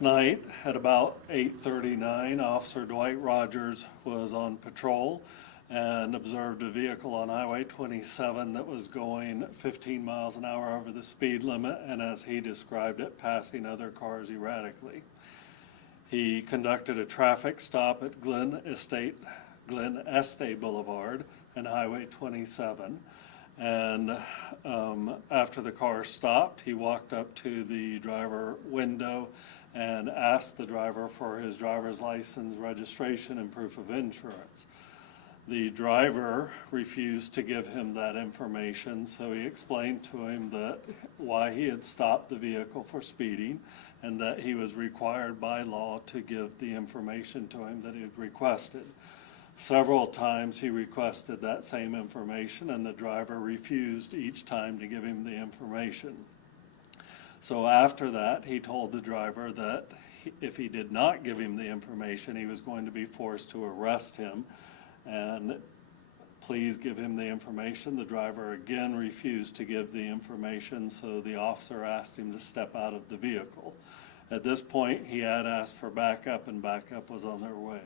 Night at about 8:39, Officer Dwight Rogers was on patrol and observed a vehicle on Highway 27 that was going 15 miles an hour over the speed limit, and as he described it, passing other cars erratically. He conducted a traffic stop at Glen Este Boulevard and Highway 27. And after the car stopped, he walked up to the driver window and asked the driver for his driver's license, registration, and proof of insurance. The driver refused to give him that information, so he explained to him that why he had stopped the vehicle for speeding and that he was required by law to give the information to him that he had requested. Several times he requested that same information, and the driver refused each time to give him the information. So after that, he told the driver that if he did not give him the information, he was going to be forced to arrest him and please give him the information. The driver again refused to give the information, so the officer asked him to step out of the vehicle. At this point, he had asked for backup, and backup was on their way.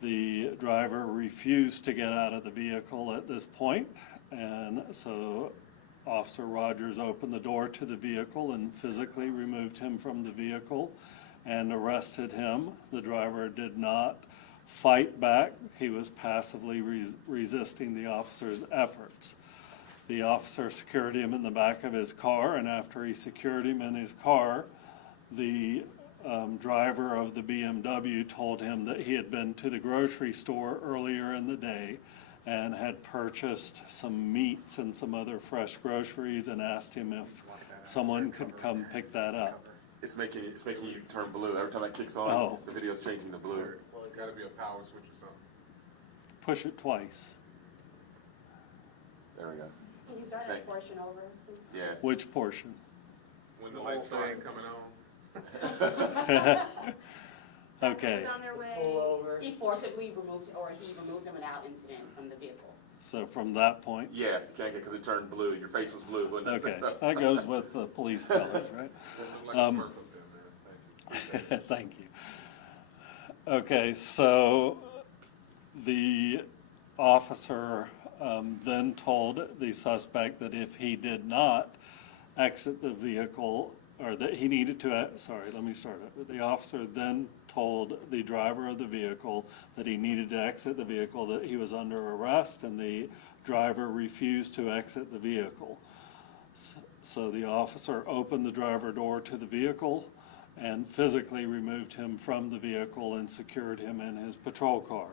The driver refused to get out of the vehicle at this point, and so Officer Rogers opened the door to the vehicle and physically removed him from the vehicle and arrested him. The driver did not fight back. He was passively resisting the officer's efforts. The officer secured him in the back of his car, and after he secured him in his car, the driver of the BMW told him that he had been to the grocery store earlier in the day and had purchased some meats and some other fresh groceries, and asked him if someone could come pick that up. It's making you turn blue. Every time it kicks on, Oh. The video's changing to blue. Well, it's got to be a power switch or something. Push it twice. There we go. Can you start that portion over, please? Yeah. Which portion? When the lights started coming on. Okay, He was on their way. Pull over. He forcibly removed, or he removed him without incident from the vehicle. so from that point, Yeah, you can't get because it turned blue. Your face was blue, wasn't it? okay, that goes with the police colors, right? Well, it looked like a Smurf up there, man. Thank you. Thank you. Okay, so the officer then told the suspect that if he did not exit the vehicle, or that he needed to, The officer then told the driver of the vehicle that he needed to exit the vehicle, that he was under arrest, and the driver refused to exit the vehicle. So the officer opened the driver door to the vehicle and physically removed him from the vehicle and secured him in his patrol car.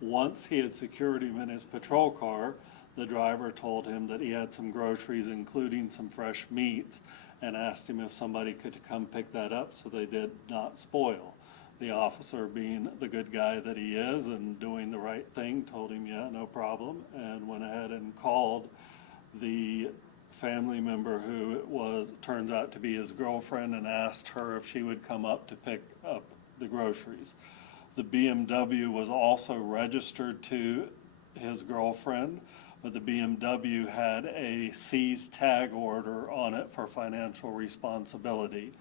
Once he had secured him in his patrol car, the driver told him that he had some groceries, including some fresh meats, and asked him if somebody could come pick that up so they did not spoil. The officer, being the good guy that he is and doing the right thing, told him, yeah, no problem, and went ahead and called the family member who turns out to be his girlfriend, and asked her if she would come up to pick up the groceries. The BMW was also registered to his girlfriend, but the BMW had a seize tag order on it for financial responsibility.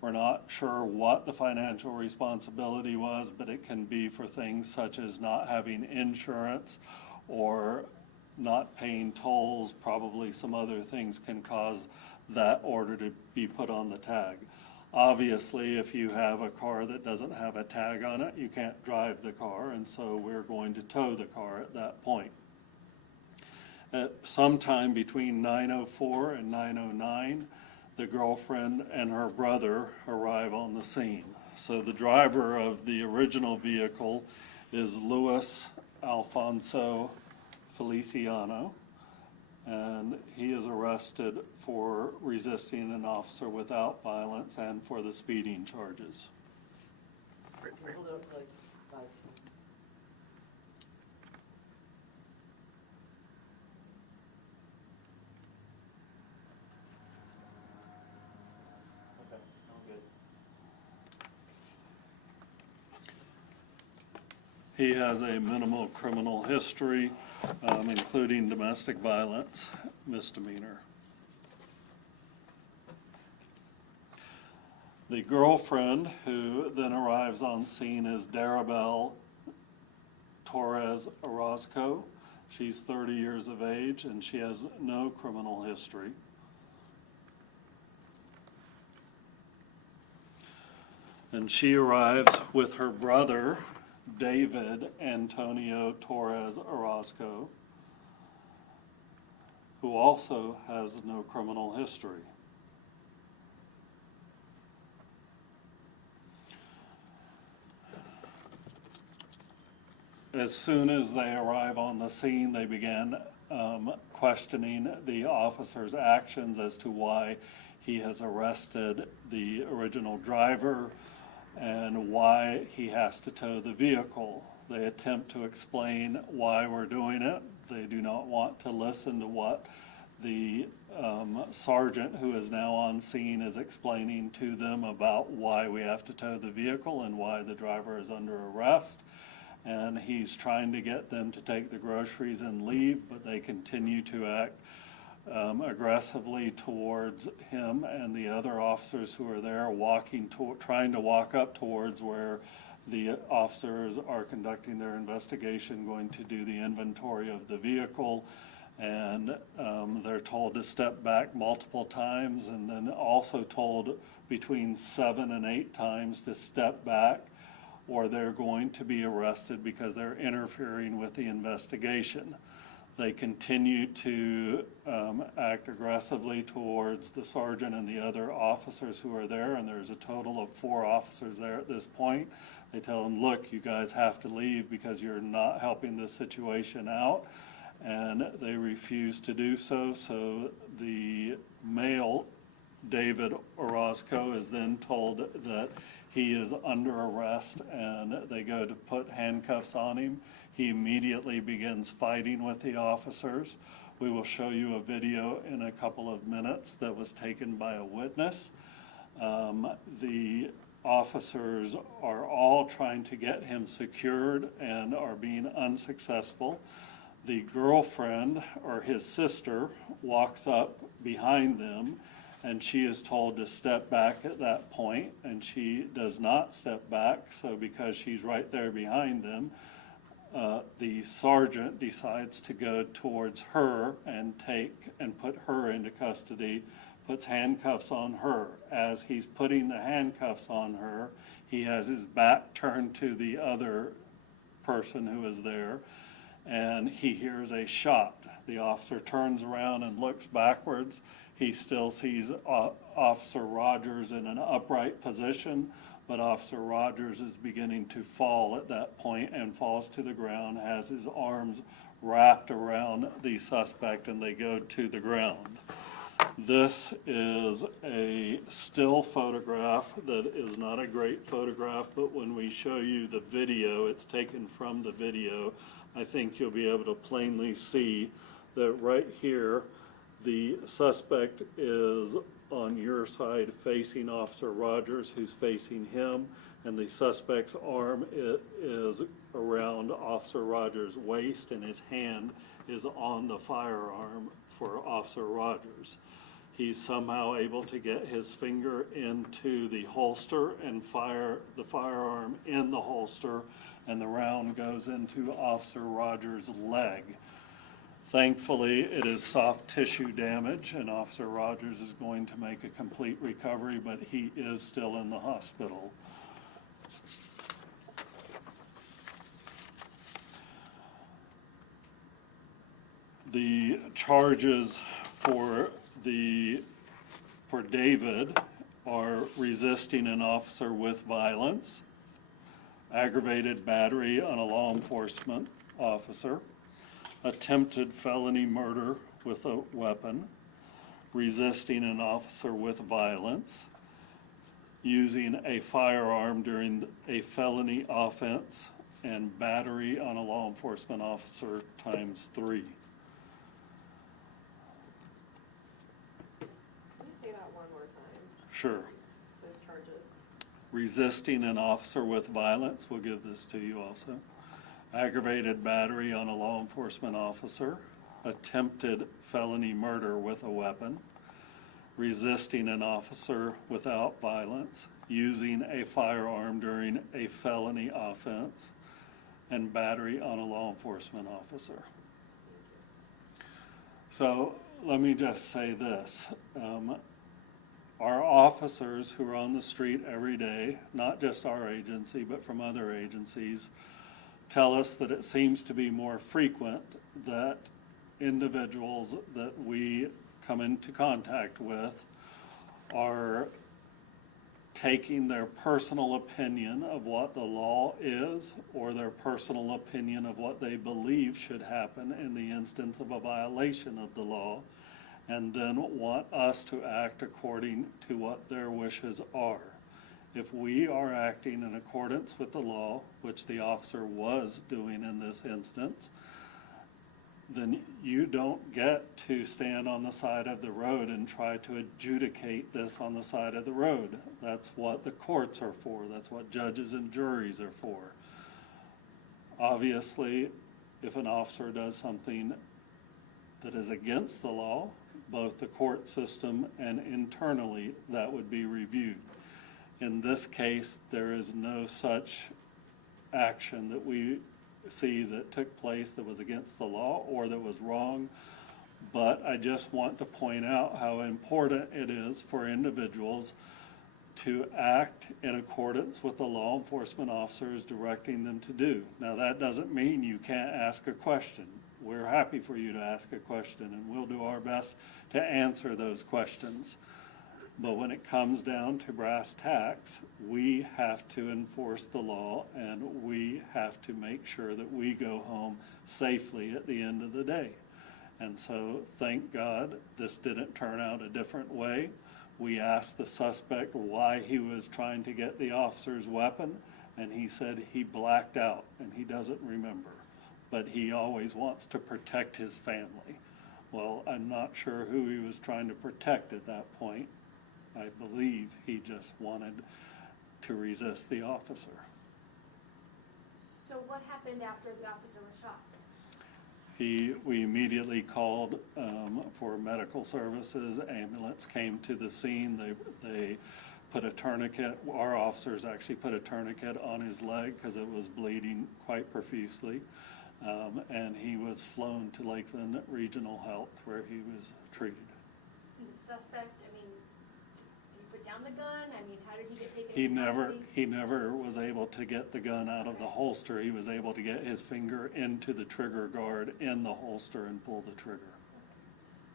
We're not sure what the financial responsibility was, but it can be for things such as not having insurance or not paying tolls. Probably some other things can cause that order to be put on the tag. Obviously, if you have a car that doesn't have a tag on it, you can't drive the car, and so we're going to tow the car at that point. At sometime between 9:04 and 9:09, the girlfriend and her brother arrive on the scene. So the driver of the original vehicle is Luis Alfonso Feliciano, and he is arrested for resisting an officer without violence and for the speeding charges. Hold up like 5 seconds. Okay, all good. He has a minimal criminal history, including domestic violence misdemeanor. The girlfriend, who then arrives on scene, is Darabelle Torres Orozco. She's 30 years of age, and she has no criminal history. And she arrives with her brother, David Antonio Torres Orozco, who also has no criminal history. As soon as they arrive on the scene, they began questioning the officer's actions as to why he has arrested the original driver and why he has to tow the vehicle. They attempt to explain why we're doing it. They do not want to listen to what the sergeant, who is now on scene, is explaining to them about why we have to tow the vehicle and why the driver is under arrest. And he's trying to get them to take the groceries and leave, but they continue to act aggressively towards him and the other officers who are there, trying to walk up towards where the officers are conducting their investigation, going to do the inventory of the vehicle. And they're told to step back multiple times, and then also told between 7 and 8 times to step back, or they're going to be arrested because they're interfering with the investigation. They continue to act aggressively towards the sergeant and the other officers who are there, and there's a total of 4 officers there at this point. They tell them, look, you guys have to leave because you're not helping the situation out, and they refuse to do so. So the male, David Orozco, is then told that he is under arrest, and they go to put handcuffs on him. He immediately begins fighting with the officers. We will show you a video in a couple of minutes that was taken by a witness. The officers are all trying to get him secured and are being unsuccessful. The girlfriend, or his sister, walks up behind them, and she is told to step back at that point, and she does not step back. So because she's right there behind them, the sergeant decides to go towards her and put her into custody, puts handcuffs on her. As he's putting the handcuffs on her, he has his back turned to the other person who is there, and he hears a shot. The officer turns around and looks backwards. He still sees Officer Rogers in an upright position, but Officer Rogers is beginning to fall at that point and falls to the ground, has his arms wrapped around the suspect, and they go to the ground. This is a still photograph that is not a great photograph, but when we show you the video, it's taken from the video, I think you'll be able to plainly see that right here, the suspect is on your side facing Officer Rogers, who's facing him, and the suspect's arm is around Officer Rogers' waist, and his hand is on the firearm for Officer Rogers. He's somehow able to get his finger into the holster and fire the firearm in the holster, and the round goes into Officer Rogers' leg. Thankfully, it is soft tissue damage, and Officer Rogers is going to make a complete recovery, but he is still in the hospital. The charges for David are resisting an officer with violence, aggravated battery on a law enforcement officer, attempted felony murder with a weapon, resisting an officer with violence, using a firearm during a felony offense, and battery on a law enforcement officer ×3. Can you say that one more time? Sure. Those charges. Resisting an officer with violence, we'll give this to you also. Aggravated battery on a law enforcement officer, attempted felony murder with a weapon, resisting an officer without violence, using a firearm during a felony offense, and battery on a law enforcement officer. So let me just say this. Our officers who are on the street every day, not just our agency, but from other agencies, tell us that it seems to be more frequent that individuals that we come into contact with are taking their personal opinion of what the law is or their personal opinion of what they believe should happen in the instance of a violation of the law, and then want us to act according to what their wishes are. If we are acting in accordance with the law, which the officer was doing in this instance, then you don't get to stand on the side of the road and try to adjudicate this on the side of the road. That's what the courts are for. That's what judges and juries are for. Obviously, if an officer does something that is against the law, both the court system and internally, that would be reviewed. In this case, there is no such action that we see that took place that was against the law or that was wrong. But I just want to point out how important it is for individuals to act in accordance with the law enforcement officer is directing them to do. Now, that doesn't mean you can't ask a question. We're happy for you to ask a question, and we'll do our best to answer those questions. But when it comes down to brass tacks, we have to enforce the law, and we have to make sure that we go home safely at the end of the day. And so, thank God, this didn't turn out a different way. We asked the suspect why he was trying to get the officer's weapon, and he said he blacked out and he doesn't remember. But he always wants to protect his family. Well, I'm not sure who he was trying to protect at that point. I believe he just wanted to resist the officer. So what happened after the officer was shot? We immediately called for medical services. Ambulance came to the scene. They put a tourniquet. Our officers actually put a tourniquet on his leg because it was bleeding quite profusely. And he was flown to Lakeland Regional Health where he was treated. The suspect, I mean, did he put down the gun? I mean, how did he get taken He into never, custody? he never was able to get the gun out of the holster. He was able to get his finger into the trigger guard in the holster and pull the trigger.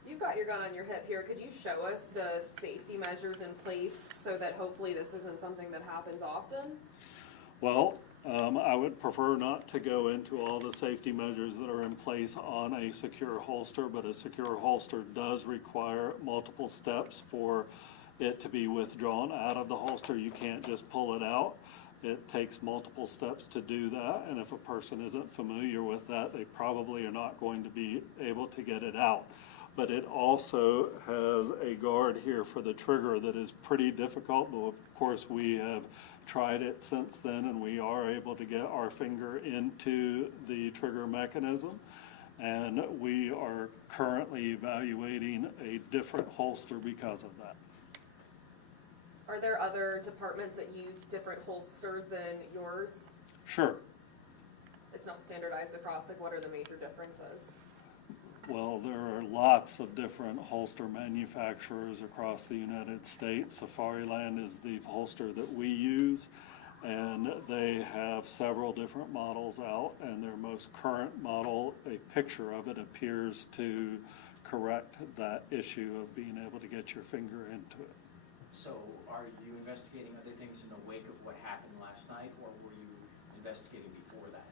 You've got your gun on your hip here. Could you show us the safety measures in place so that hopefully this isn't something that happens often? Well, I would prefer not to go into all the safety measures that are in place on a secure holster, but a secure holster does require multiple steps for it to be withdrawn out of the holster. You can't just pull it out. It takes multiple steps to do that, and if a person isn't familiar with that, they probably are not going to be able to get it out. But it also has a guard here for the trigger that is pretty difficult, but of course we have tried it since then, and we are able to get our finger into the trigger mechanism. And we are currently evaluating a different holster because of that. Are there other departments that use different holsters than yours? Sure. It's not standardized across, like what are the major differences? Well, there are lots of different holster manufacturers across the United States. Safariland is the holster that we use, and they have several different models out, and their most current model, a picture of it appears to correct that issue of being able to get your finger into it. So are you investigating other things in the wake of what happened last night, or were you investigating before that?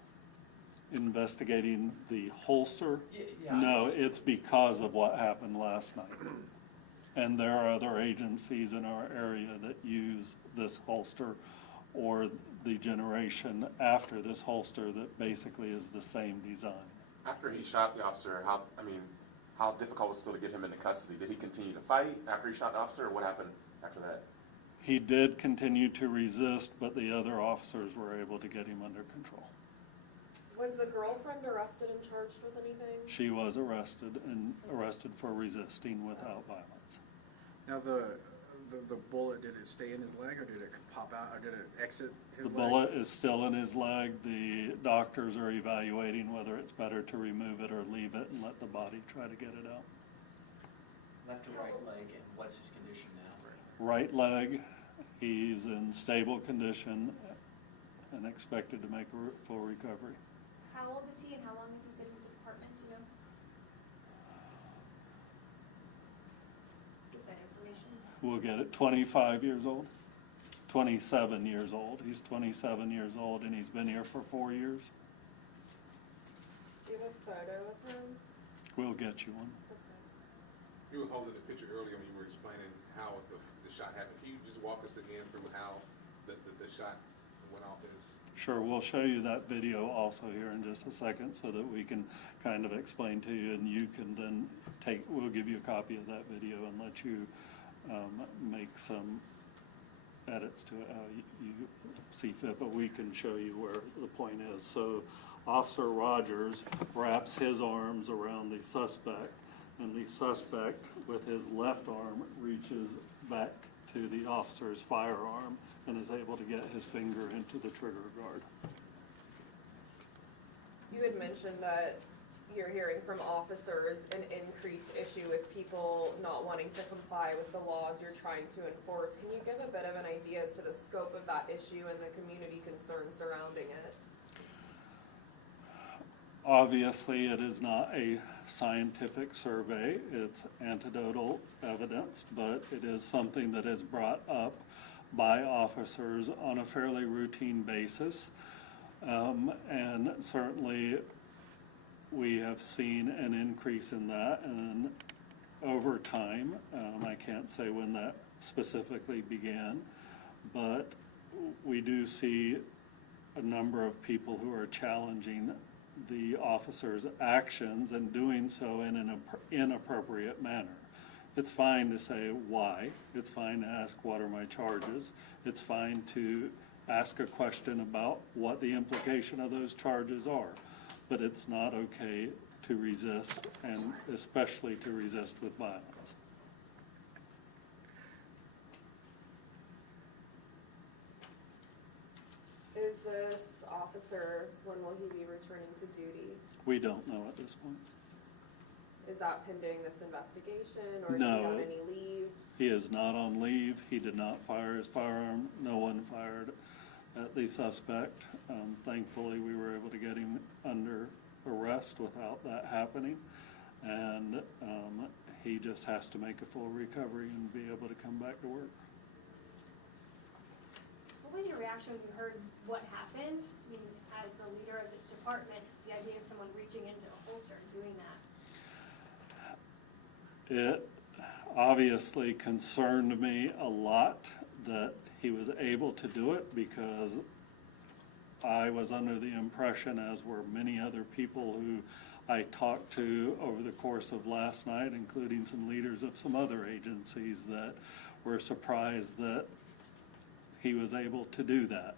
Investigating the holster? Yeah. No, it's because of what happened last night. And there are other agencies in our area that use this holster or the generation after this holster that basically is the same design. After he shot the officer, how difficult was it still to get him into custody? Did he continue to fight after he shot the officer, or what happened after that? He did continue to resist, but the other officers were able to get him under control. Was the girlfriend arrested and charged with anything? She was arrested for resisting without violence. Now, the bullet, did it stay in his leg, or did it pop out, or did it exit his The leg? bullet is still in his leg. The doctors are evaluating whether it's better to remove it or leave it and let the body try to get it out. Left or right leg, and what's his condition now? Right leg, he's in stable condition and expected to make a full recovery. How old is he and how long has he been with the department, do you know? Get that information. We'll get it, 25 years old, 27 years old. He's 27 years old and he's been here for 4 years. Do you have a photo of him? We'll get you one. You were holding the picture earlier when you were explaining how the shot happened. Can you just walk us again through how the shot went off his? Sure, we'll show you that video also here in just a second so that we can kind of explain to you, and you can then we'll give you a copy of that video and let you make some edits to it how you see fit, but we can show you where the point is. So Officer Rogers wraps his arms around the suspect, and the suspect with his left arm reaches back to the officer's firearm and is able to get his finger into the trigger guard. You had mentioned that you're hearing from officers an increased issue with people not wanting to comply with the laws you're trying to enforce. Can you give a bit of an idea as to the scope of that issue and the community concerns surrounding it? Obviously, it is not a scientific survey, it's anecdotal evidence, but it is something that is brought up by officers on a fairly routine basis. And certainly, we have seen an increase in that, and over time, I can't say when that specifically began, but we do see a number of people who are challenging the officer's actions and doing so in an inappropriate manner. It's fine to say why. It's fine to ask what are my charges. It's fine to ask a question about what the implication of those charges are. But it's not okay to resist, and especially to resist with violence. Is this officer, when will he be returning to duty? We don't know at this point. Is that pending this investigation, or is No. he on any leave? He is not on leave. He did not fire his firearm. No one fired at the suspect. Thankfully, we were able to get him under arrest without that happening. And he just has to make a full recovery and be able to come back to work. What was your reaction when you heard what happened? I mean, as the leader of this department, the idea of someone reaching into a holster and doing that? It obviously concerned me a lot that he was able to do it, because I was under the impression, as were many other people who I talked to over the course of last night, including some leaders of some other agencies, that were surprised that he was able to do that.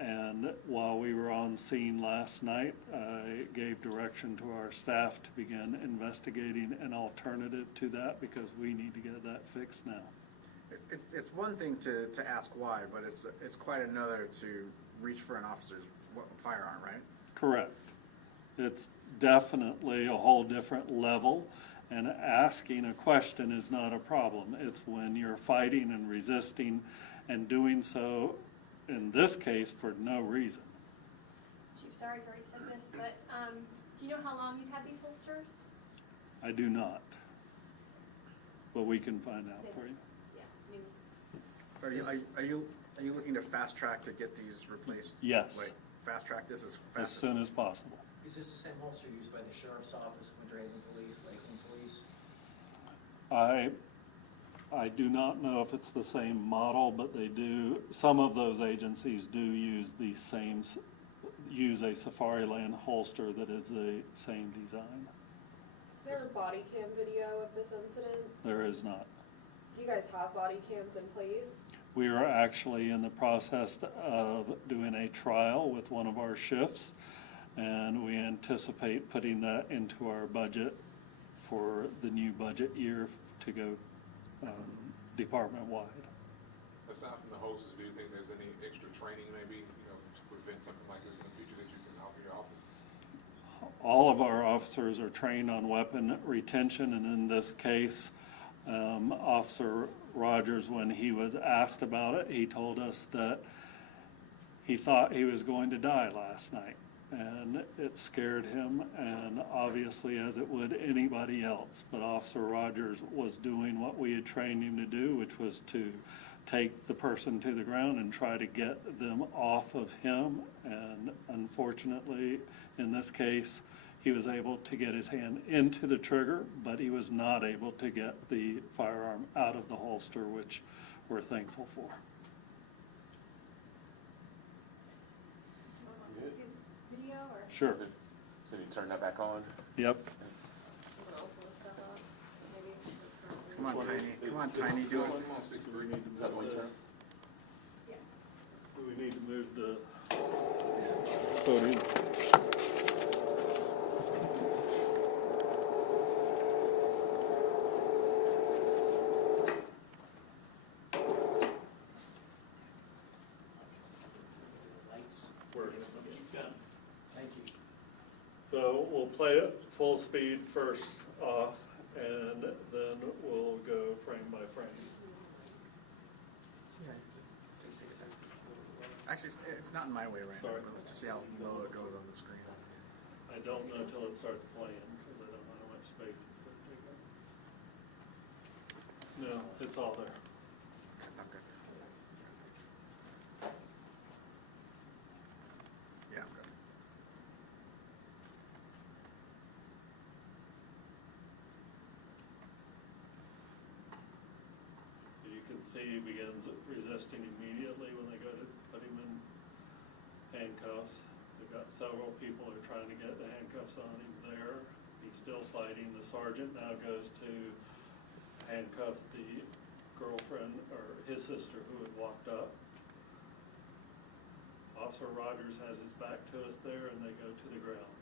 And while we were on scene last night, I gave direction to our staff to begin investigating an alternative to that, because we need to get that fixed now. It's one thing to ask why, but it's quite another to reach for an officer's firearm, right? Correct. It's definitely a whole different level, and asking a question is not a problem. It's when you're fighting and resisting and doing so, in this case, for no reason. Chief, sorry I've already said this, but do you know how long you've had these holsters? I do not, but we can find out for you. Yeah, I mean, Are you looking to fast track to get these replaced? Yes. Like fast track this as As fast as? soon as possible. Is this the same holster used by the Sheriff's Office, Winter Haven Police, Lakeland Police? I do not know if it's the same model, but they do, some of those agencies do use use a Safariland holster that is the same design. Is there a body cam video of this incident? There is not. Do you guys have body cams in place? We are actually in the process of doing a trial with one of our shifts, and we anticipate putting that into our budget for the new budget year to go department-wide. Aside from the hoses, do you think there's any extra training maybe, to prevent something like this in the future that you can offer your office? All of our officers are trained on weapon retention, and in this case, Officer Rogers, when he was asked about it, he told us that he thought he was going to die last night, and it scared him, and obviously as it would anybody else. But Officer Rogers was doing what we had trained him to do, which was to take the person to the ground and try to get them off of him. And unfortunately, in this case, he was able to get his hand into the trigger, but he was not able to get the firearm out of the holster, which we're thankful for. Video or? Sure. So you turn that back on? Yep. Someone else wanna step up? Maybe it's not. Come on, Tiny, come on, Tiny, do it. Come on, 6 Do we need to Is that the move one you this? turn? Yeah. Do we need to move the podium? Lights. Thank you. So we'll play it full speed first off, and then we'll go frame by frame. Actually, it's not in my way right now, Sorry. but let's just see how low it goes on the screen. I don't know till it starts playing, because I don't know how much space it's going to take up. No, it's all there. Okay. Yeah, I'm good. So you can see he begins resisting immediately when they go to put him in handcuffs. They've got several people who are trying to get the handcuffs on him there. He's still fighting. The sergeant now goes to handcuff the girlfriend, or his sister, who had walked up. Officer Rogers has his back to us there, and they go to the ground.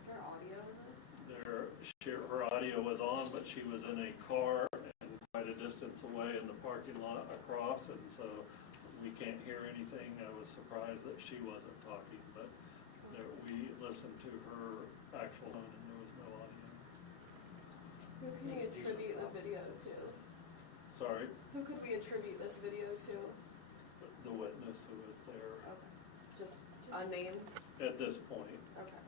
Is there audio in this? Her audio was on, but she was in a car and quite a distance away in the parking lot across, and so we can't hear anything. I was surprised that she wasn't talking, but we listened to her actual phone, and there was no audio. Who can we attribute the video to? Sorry, Who could we attribute this video to? the witness who was there Okay, just unnamed? at this point. Okay.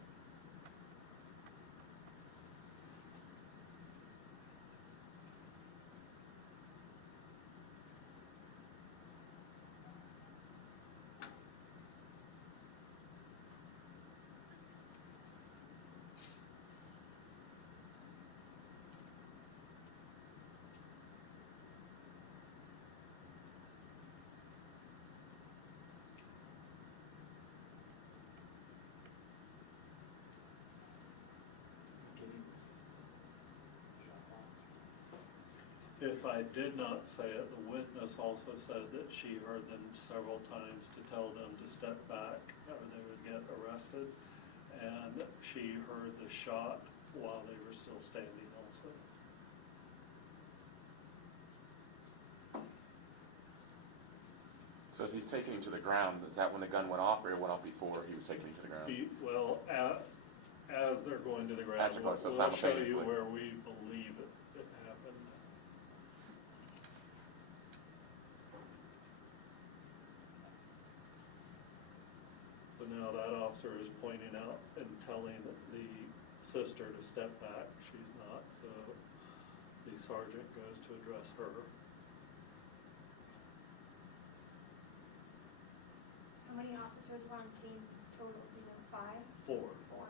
If I did not say it, the witness also said that she heard them several times to tell them to step back or they would get arrested. And she heard the shot while they were still standing also. So as he's taking him to the ground, is that when the gun went off, or it went off before he was taking him to the ground? Well, as they're going to the ground, As they're going, so we'll show you simultaneously. where we believe it happened. So now that officer is pointing out and telling the sister to step back. She's not, so the sergeant goes to address her. How many officers were on scene total, you know, 5? 4. 4.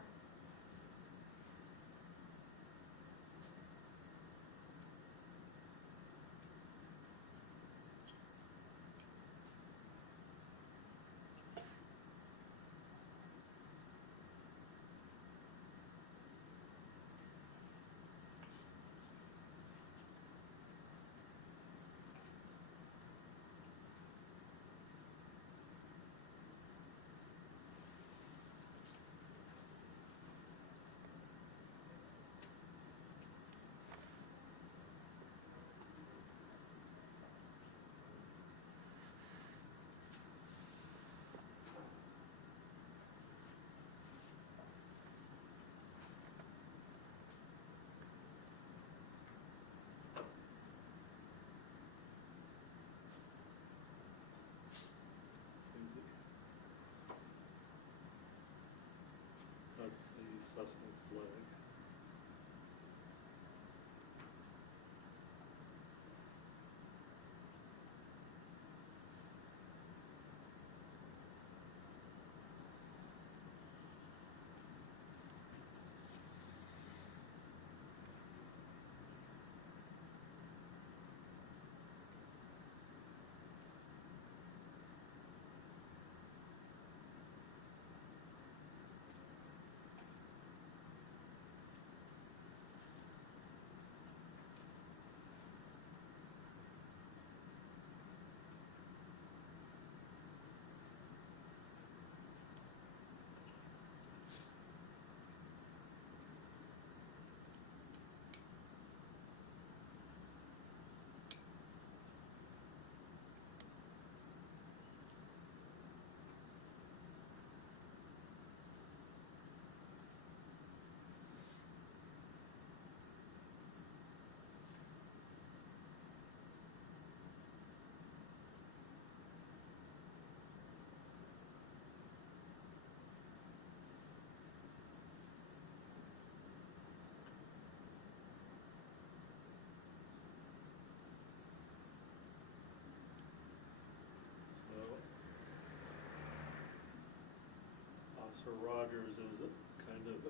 Officer Rogers is kind of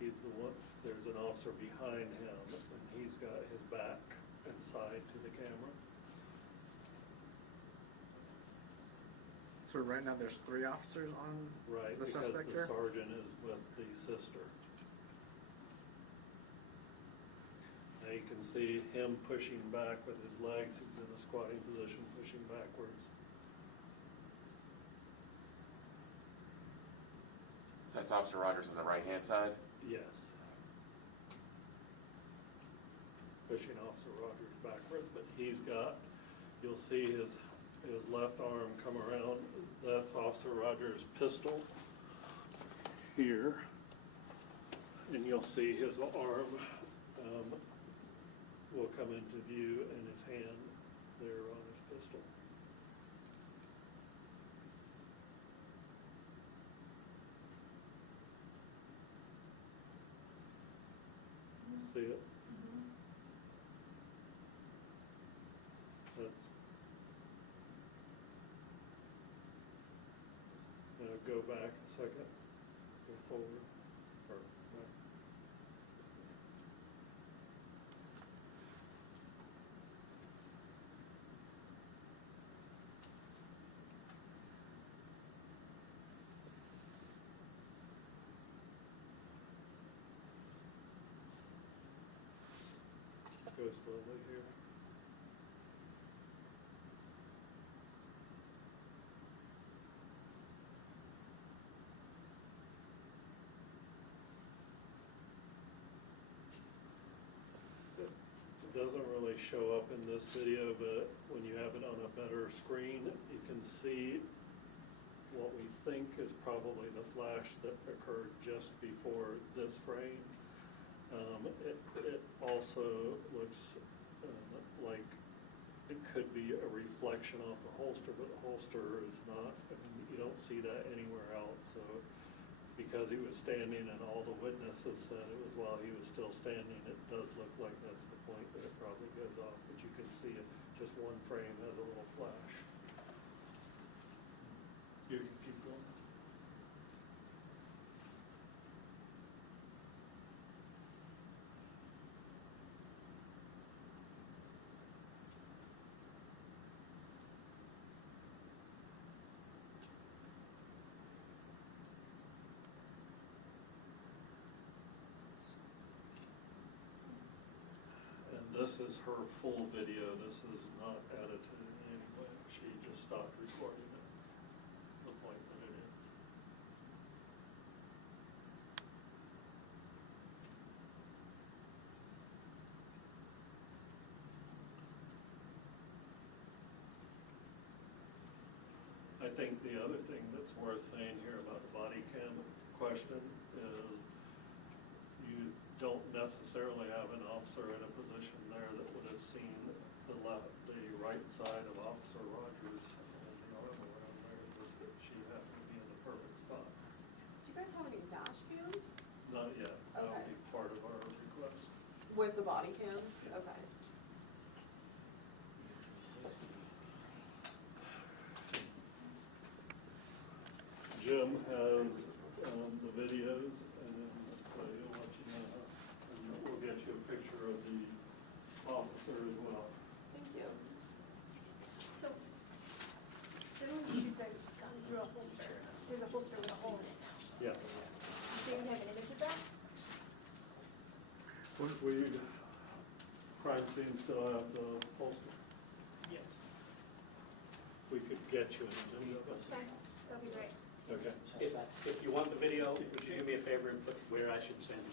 he's the one, there's an officer behind him, and he's got his back and side to the camera. So right now, there's 3 officers on Right, the because suspect the here? sergeant is with the sister. Now you can see him pushing back with his legs, he's in a squatting position, pushing backwards. So that's Officer Rogers on the right-hand side? Yes. Pushing Officer Rogers backwards, but he's got, you'll see his left arm come around, that's Officer Rogers' pistol here. And you'll see his arm will come into view and his hand there on his pistol. See it? That's. Now go back a second, go forward, or back. Go slowly here. It doesn't really show up in this video, but when you have it on a better screen, you can see what we think is probably the flash that occurred just before this frame. It also looks like it could be a reflection off the holster, but the holster is not, I mean, you don't see that anywhere else. So because he was standing and all the witnesses said it was while he was still standing, it does look like that's the point that it probably goes off, but you can see it, just one frame has a little flash. You can keep going. This is her full video. This is not edited in any way. She just stopped recording it, the point that it is. I think the other thing that's worth saying here about the body cam question is you don't necessarily have an officer in a position there that would have seen the right side of Officer Rogers and the arm around there. Just that she happened to be in the perfect spot. Do you guys have any dash cams Not yet. That'll Okay. be part of our request. with the body cams? Yeah. Okay. Jim has the videos, and so he'll let you know, and we'll get you a picture of the officer as well. Thank you. So, someone shoots a gun through a holster, there's a holster with a hole in it now. Yes. So you have an image of that? Crime scene still have the holster? Yes. We could get you an image of it. Okay, that'd be great. Okay. If you want the video, would you do me a favor and put where I should send it?